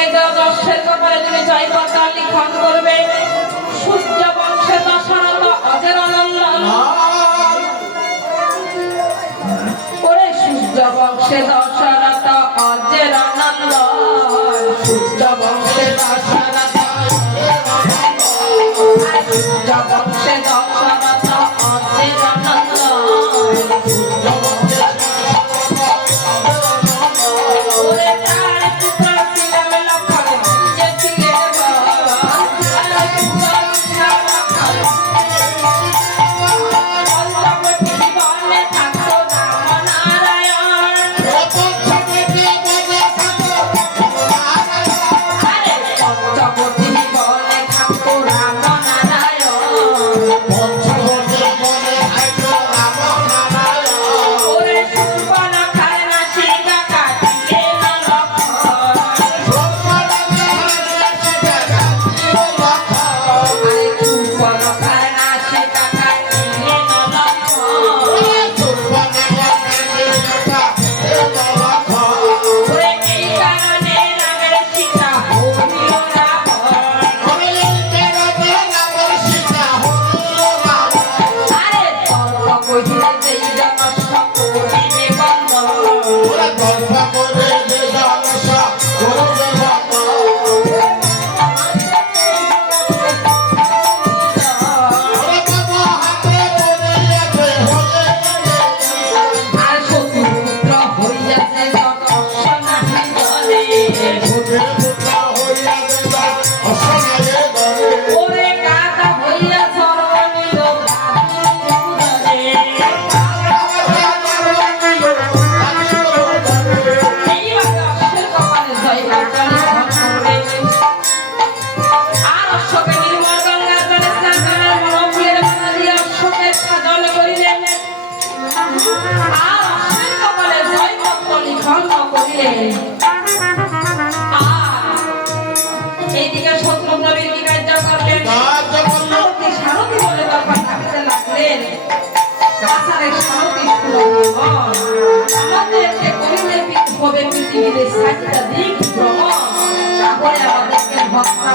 এই যে দশের কপালে তুমি জয়পতাল লিখন করবে সূর্য বংশে দশরথ অজের আনন্দ ওরে সূর্য বংশে দশরথ অজের আনন্দ সূর্য বংশে দশরথ সূর্য বংশে দশরথ অজের আনন্দ এইদিকে শত্রু নবীর কি কার্য করলেন সারথি বলে তখন ভাবিতে লাগলেন কাছারের সারথি আমাদেরকে করিতে হবে পৃথিবীতে সাতটা দিক ভ্রমণ তাহলে আমাদেরকে ভক্তা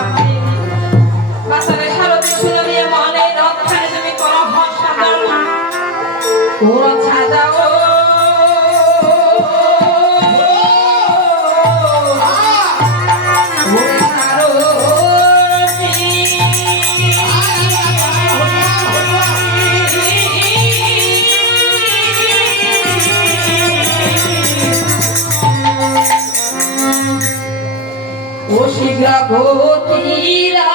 কাছারের সারথি শুনে দিয়ে মনে রক্ষায় তুমি করো ভরসা দাও তোর ছাদাও গতিরা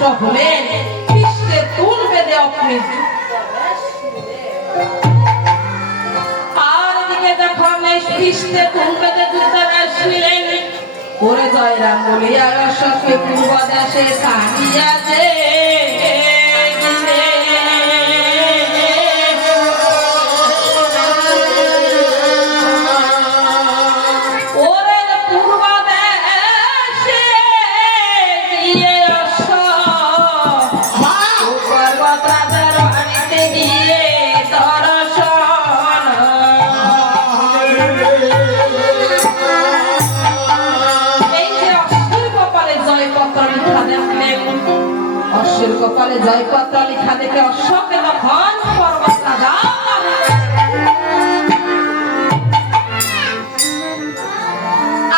সন্তুষ্ট হলেন কৃষ্ণে তুল বেঁধে আপনি আর দিকে যখন কৃষ্ণে তুল বেঁধে যুদ্ধবেশ নিলেন করে জয়রাম বলিয়া সখে পূর্ব দেশে সারিয়া যে কপালে জয়পত্র লেখা দেখে অশ্বকে তখন পর্বত রাজা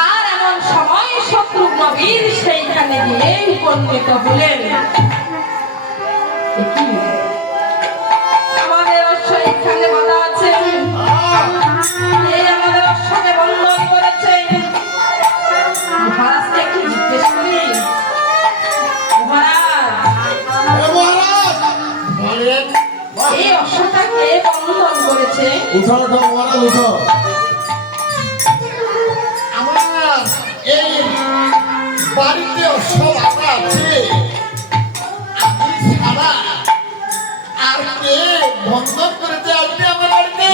আর এমন সময় শত্রুঘ্ন বীর সেইখানে গিয়ে উপনীত হলেন আমাদের অশ্ব এইখানে বাধা আছে এই আমাদের অশ্বকে বন্ধন করেছে মহারাজকে একটু জিজ্ঞেস করি এই অশ্বটাকে বন্ধন করেছে আমার এই বাড়িতে অশ্ব বাঁধা আছে আমি ছাড়া আর কে বন্ধন করেছে আজকে আমার বাড়িতে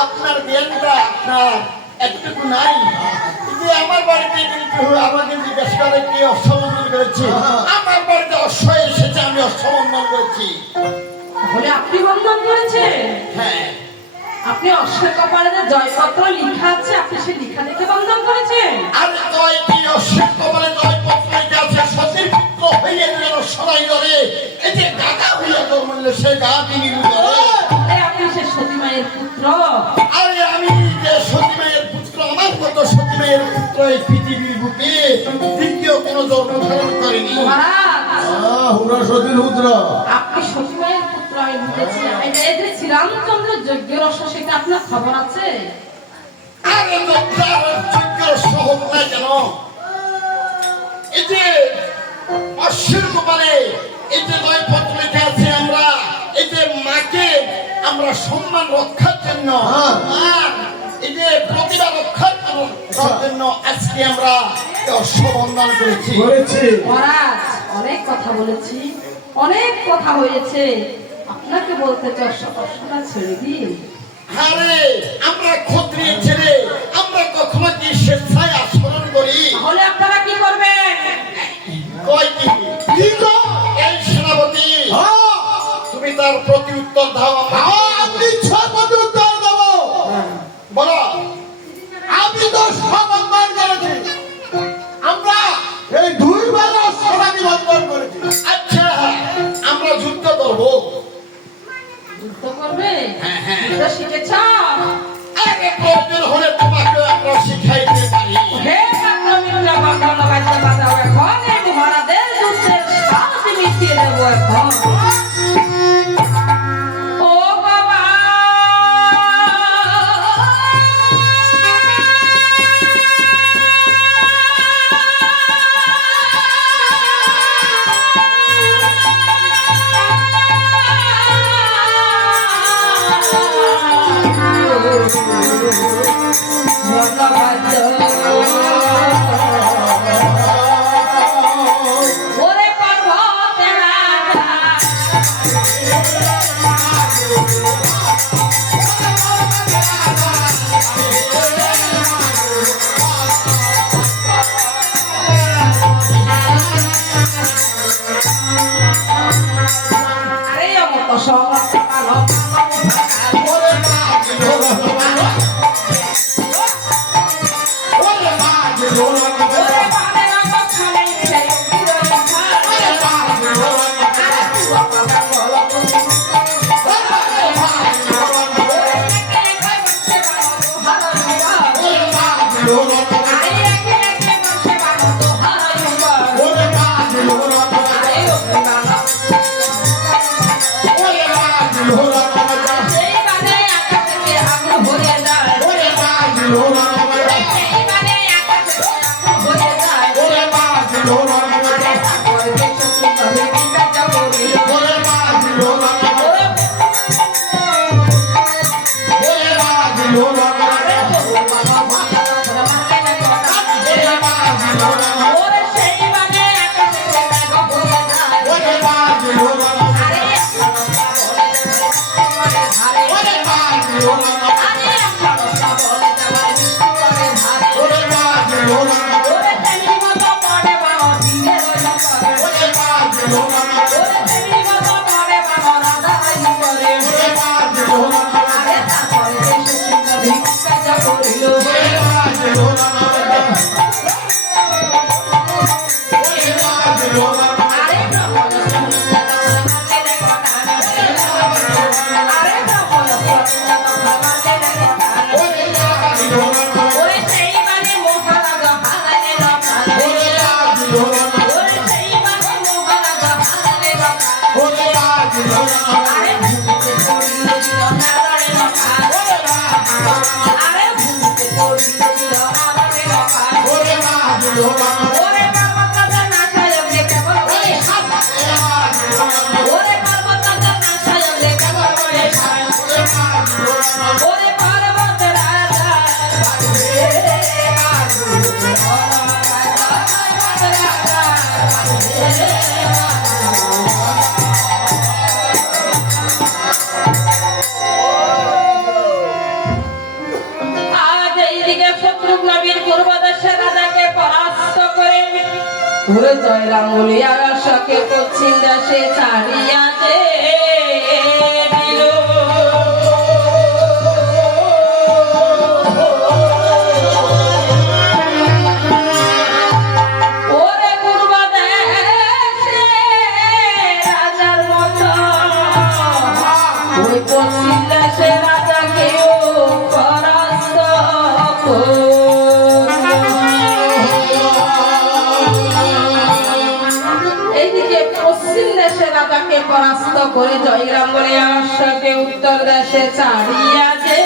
আপনার জ্ঞানটা আপনার একটুকু নাই যে আমার বাড়িতে কিন্তু আমাকে জিজ্ঞেস করে কে অশ্ববন্ধন করেছে আমার বাড়িতে অশ্ব এসেছে আমি অশ্ববন্ধন করেছি তাহলে আপনি বন্ধন করেছেন হ্যাঁ আপনি অশ্বের কপালে যে জয়পত্র লেখা আছে আপনি সেই লেখা দেখে বন্ধন করেছেন আর জয় কি অশ্বের কপালে জয়পত্র লেখা আছে সতীর পুত্র হইলে যেন সবাই ধরে এই যে গাদা হইয়া জন্মলে সে গা তিনি ধরে আপনি সে সতী মায়ের পুত্র আরে আমি যে সতী মায়ের পুত্র আমার মতো সতী মায়ের পুত্র এই পৃথিবীর বুকে দ্বিতীয় কোনো জন্ম ধারণ করেনি আপনি সতী মায়ের পুত্র আমি বুঝেছি এই যে শ্রীরামচন্দ্র যজ্ঞের অশ্ব সেটা আপনার খবর আছে আরে যজ্ঞের অশ্ব হোক না কেন এই যে অশ্বের কপালে এই যে জয়পত্র লেখা আছে আমরা এই যে মাকে আমরা সম্মান রক্ষার জন্য এই যে প্রতিভা রক্ষার জন্য আজকে আমরা অশ্ব বন্ধন করেছি মহারাজ অনেক কথা বলেছি অনেক কথা হয়েছে আপনাকে বলতে চাই অশ্বটা ছেড়ে দিন আরে আমরা ক্ষত্রিয় ছেড়ে আমরা কখনো কি স্বেচ্ছায় আচরণ করি তাহলে আপনারা কি করবেন কয় কি এই সেনাপতি তুমি তার প্রতি উত্তর দাও আপনি প্রতি উত্তর দেব বলো আপনি তো সমন্বয় করেছি আমরা এই দুই বেলা সরানি বন্ধন করেছি আচ্ছা আমরা যুদ্ধ করবো যুদ্ধ করবে হ্যাঁ, হ্যাঁ। যুদ্ধ শিখেছ আগে প্রয়োজন হলে তোমাকে আমরা শিখাইতে পারি হে পাত্রমিত্র বন্ধন বাদ্য বাজাও এখন এই মহারাজের যুদ্ধের স্বাদ মিটিয়ে দেবো এখন ও বাবা ওরে পর্বতের রাজা আরে অমত সমস্ত আরে সমস্যা বলে যাবার মিষ্টি করে ভাবে ওরে বাজে লোনা ওরে তেমনি মতো পড়ে বাবা দিনে রইল করে ওরে বাজে লোনা ওরে তেমনি মতো পড়ে বাবা রাধা রানী করে ওরে বাজে লোনা আরে তারপরে দেশে সিংহ ভিক্ষা যা করিল ওরে বাজে লোনা ওরে বাজে লোনা আরে ব্রাহ্মণ সন্ন্যাস মানলে দেখো টানা আরে ব্রাহ্মণ সন্ন্যাস মানলে দেখো টানা ওরে বাজে লোনা ওরে সেই মানে মহারাজ হারালে রকানা ওরে বাজে লোনা ওরে সেই মানে মহারাজ হারালে রকানা ওরে বাজে লোনা আরে ভূমিতে পড়িল দিল নারায়ণ রকানা আরে ভূমিতে পড়িল দিল নারায়ণ রকানা ওরে বাজে লোনা ওরে পার্বত্য নাচায় দেখে বল ওরে বাজে লোনা ওরে পার্বত্য নাচায় দেখে বল ওরে ওরে বাজে লোনা ওরে পার্বত্য রাজা বাজে বাজু পার্বত্য রাজা বাজে আজ এইদিকে শত্রুঘ্ন বীর পূর্বদেশের রাজাকে পরাস্ত করে ঘুরে জয়রাম বলিয়া রসকে পশ্চিম দেশে ছাড়িয়াছে দিল। ওরে পূর্বদেশে রাজার মতো ওই পশ্চিম দেশে রাজাকেও পরাস্ত এইদিকে পশ্চিম দেশে রাজাকে পরাস্ত করে জয়রাম বলে অশ্বকে উত্তর দেশে ছাড়িয়াছে